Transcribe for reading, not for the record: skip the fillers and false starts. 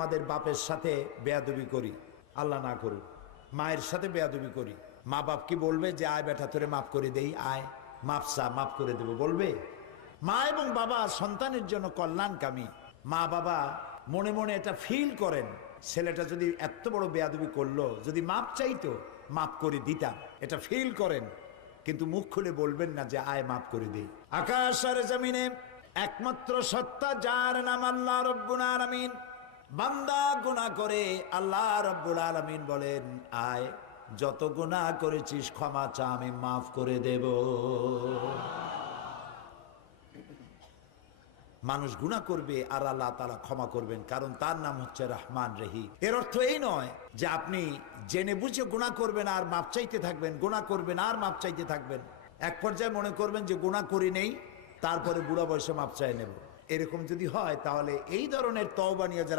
আমাদের বাপের সাথে বেয়াদবি করি, আল্লাহ না করুক, মায়ের সাথে বেয়াদবি করি, মা বাপ কি বলবে যে আয় বেটা তোরে মাফ করে দেই, আয় মাফ চা, মাফ করে দেবো বলবে? মা এবং বাবা সন্তানের জন্য কল্যাণকামী। মা বাবা মনে মনে এটা ফিল করেন, ছেলেটা যদি এত বড় বেয়াদবি করলো, যদি মাপ চাইতো মাফ করে দিতাম, এটা ফিল করেন, কিন্তু মুখ খুলে বলবেন না যে আয় মাফ করে দেই। আকাশ আর জমিনে একমাত্র সত্তা যার নাম আল্লাহ রব্বুল আলামিন। বান্দা গুনাহ করে, আল্লাহ রব্বুল আলামিন বলেন আয় যত গুনাহ করেছিস ক্ষমা চা, আমি মাফ করে দেব। মানুষ গুনাহ করবে আর আল্লাহ তাআলা ক্ষমা করবেন, কারণ তার নাম হচ্ছে রহমান রহিম। এর অর্থ এই নয় যে আপনি জেনে বুঝে গুনাহ করবেন আর মাপ চাইতে থাকবেন, গুনাহ করবেন আর মাপ চাইতে থাকবেন, এক পর্যায়ে মনে করবেন যে গুনাহ করি নেই, তারপরে বুড়া বয়সে মাপ চাই নেব। এরকম যদি হয় তাহলে এই ধরনের তওবা নিয়ে যারা